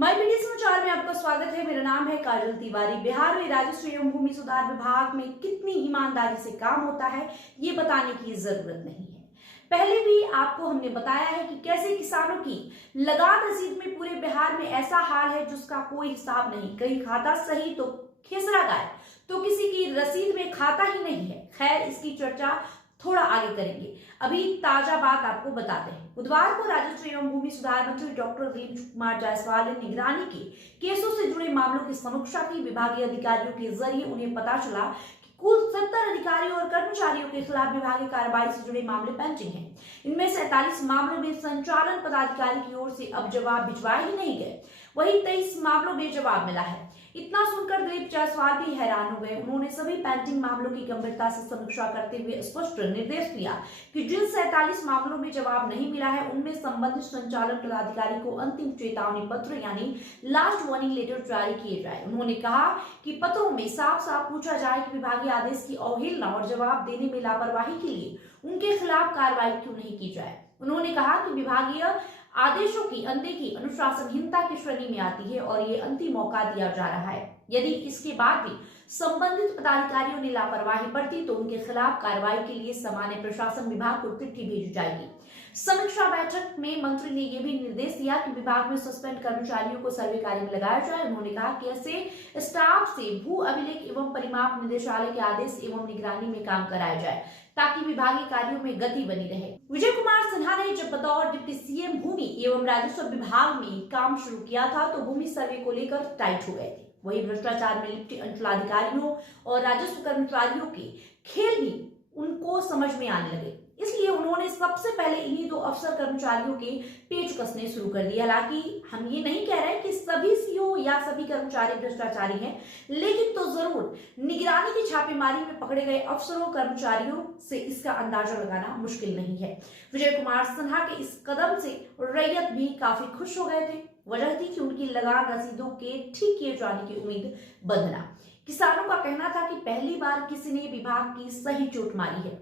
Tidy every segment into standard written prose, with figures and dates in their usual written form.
My media समाचार में आपका स्वागत है। मेरा नाम है काजल तिवारी। बिहार में राजस्व एवं भूमि सुधार विभाग में कितनी ईमानदारी से काम होता है ये बताने की जरूरत नहीं है। पहले भी आपको हमने बताया है कि कैसे किसानों की लगान रसीद में पूरे बिहार में ऐसा हाल है जिसका कोई हिसाब नहीं। कहीं खाता सही तो खेसरा गायब, तो किसी की रसीद में खाता ही नहीं है। खैर, इसकी चर्चा थोड़ा आगे करेंगे। अभी ताजा बात आपको बताते हैं। बुधवार को राजस्व एवं भूमि सुधार मंत्री डॉक्टर दिलीप कुमार जायसवाल ने निगरानी के केसों से जुड़े मामलों की समीक्षा की। विभागीय अधिकारियों के जरिए उन्हें पता चला कि कुल 70 अधिकारियों और कर्मचारियों के खिलाफ विभागीय कार्रवाई से जुड़े मामले पेंडिंग हैं। इनमें 47 मामलों में संचालन पदाधिकारी की ओर से अब जवाब भिजवाए ही नहीं गए, वहीं 23 मामलों में जवाब मिला है। इतना सुनकर दिलीप जायसवाल भी हैरान हो गए। उन्होंने सभी पेंडिंग मामलों की गंभीरता से समीक्षा करते हुए स्पष्ट निर्देश दिया कि जिन 47 मामलों में जवाब नहीं मिला है उनमें संबंधित संचालन पदाधिकारी को अंतिम चेतावनी पत्र यानी लास्ट वार्निंग लेटर जारी किए जाए। उन्होंने कहा कि पत्रों में साफ साफ पूछा जाए कि विभागीय आदेश की अवहेलना और जवाब देने में लापरवाही के लिए उनके खिलाफ कार्रवाई क्यों नहीं की जाए। उन्होंने कहा कि विभागीय आदेशों की अनदेखी अनुशासनहीनता की श्रेणी में आती है और ये अंतिम मौका दिया जा रहा है। यदि इसके बाद भी संबंधित पदाधिकारियों ने लापरवाही बरती तो उनके खिलाफ कार्रवाई के लिए सामान्य प्रशासन विभाग को चिट्ठी भेजी जाएगी। समीक्षा बैठक में मंत्री ने यह भी निर्देश दिया कि विभाग में सस्पेंड कर्मचारियों को सर्वे कार्य में लगाया जाए। उन्होंने कहा कि ऐसे स्टाफ से भू अभिलेख एवं परिमाप निदेशालय के आदेश एवं निगरानी में काम कराया जाए ताकि विभागीय कार्यों में गति बनी रहे। विजय कुमार सिन्हा ने जब बतौर डिप्टी सीएम भूमि एवं राजस्व विभाग में काम शुरू किया था तो भूमि सर्वे को लेकर टाइट हो गए थे। वही भ्रष्टाचार में लिप्त अंचलाधिकारियों और राजस्व कर्मचारियों के खेल भी उनको समझ में आने लगे। इसलिए उन्होंने सबसे पहले इन्हीं दो अफसर कर्मचारियों के पेच कसने शुरू कर दिए। हालांकि हम ये नहीं कह रहे कि सभी सीओ या सभी कर्मचारी भ्रष्टाचारी हैं, लेकिन तो जरूर निगरानी की छापेमारी में पकड़े गए अफसरों कर्मचारियों से इसका अंदाजा लगाना मुश्किल नहीं है। विजय कुमार सिन्हा के इस कदम से रैयत भी काफी खुश हो गए थे। वजह थी कि उनकी लगान रसीदों के ठीक किए जाने की उम्मीद बंधना। किसानों का कहना था कि पहली बार किसी ने विभाग की सही चोट मारी है।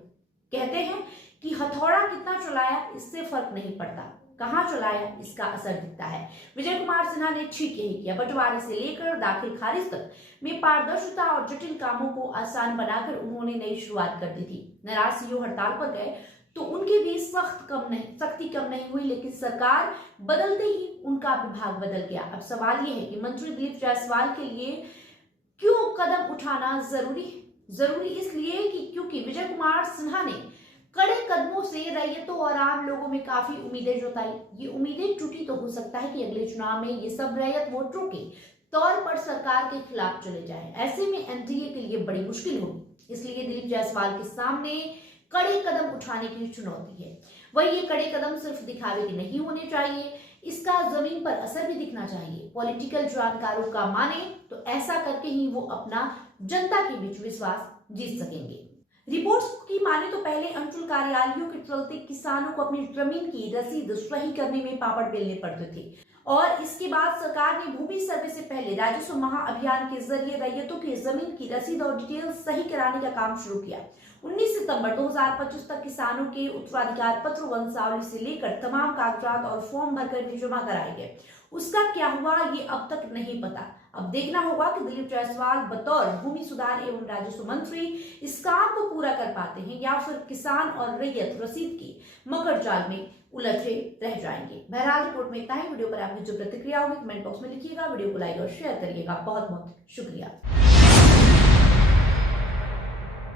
कहते हैं कि हथौड़ा कितना चलाया इससे फर्क नहीं पड़ता, कहां चलाया इसका असर दिखता है। विजय कुमार सिन्हा ने ठीक यही किया। बंटवारे से लेकर दाखिल खारिज तक में पारदर्शिता और जटिल कामों को आसान बनाकर उन्होंने नई शुरुआत कर दी थी। नाराज सीओ हड़ताल पर गए तो उनकी भी सख्ती कम नहीं हुई, लेकिन सरकार बदलते ही उनका विभाग बदल गया। अब सवाल यह है कि मंत्री दिलीप जायसवाल के लिए क्यों कदम उठाना जरूरी इसलिए कि क्योंकि विजय कुमार सिन्हा ने कड़े कदमों से रैयतों और आम लोगों में काफी उम्मीदें जताई। ये उम्मीदें टूटी तो हो सकता है कि अगले चुनाव में ये सब रैयत वोटरों के तौर पर सरकार के खिलाफ चले जाए। ऐसे में एनडीए के लिए बड़ी मुश्किल होगी। इसलिए दिलीप जायसवाल के सामने कड़े कदम उठाने की चुनौती है। वही ये कड़े कदम सिर्फ दिखावे के नहीं होने चाहिए, इसका जमीन पर असर भी दिखना चाहिए। पॉलिटिकल जानकारों का माने तो ऐसा करके ही वो अपना जनता के बीच विश्वास जीत सकेंगे। रिपोर्ट्स की माने तो पहले अंचल कार्यालयों के चलते किसानों को अपनी जमीन की रसीद सही करने में पापड़ बेलने पड़ते थे और इसके बाद सरकार ने भूमि सर्वे से पहले राजस्व महाअभियान के जरिए रैयतों की जमीन की रसीद और डिटेल सही कराने का काम शुरू किया। 19 सितंबर 2025 तक किसानों के उत्तराधिकार पत्र वंशावली से लेकर तमाम कागजात और फॉर्म भरकर भी जमा कराए गए। उसका क्या हुआ ये अब तक नहीं पता। अब देखना होगा कि दिलीप जायसवाल बतौर भूमि सुधार एवं राजस्व मंत्री इस काम को पूरा कर पाते हैं या फिर किसान और रैयत रसीद की मकर जाल में उलझे रह जाएंगे। बहरहाल रिपोर्ट में इतना ही। वीडियो पर आपकी जो प्रतिक्रिया होगी कमेंट बॉक्स में लिखिएगा। वीडियो को लाइक और शेयर करिएगा। बहुत बहुत शुक्रिया।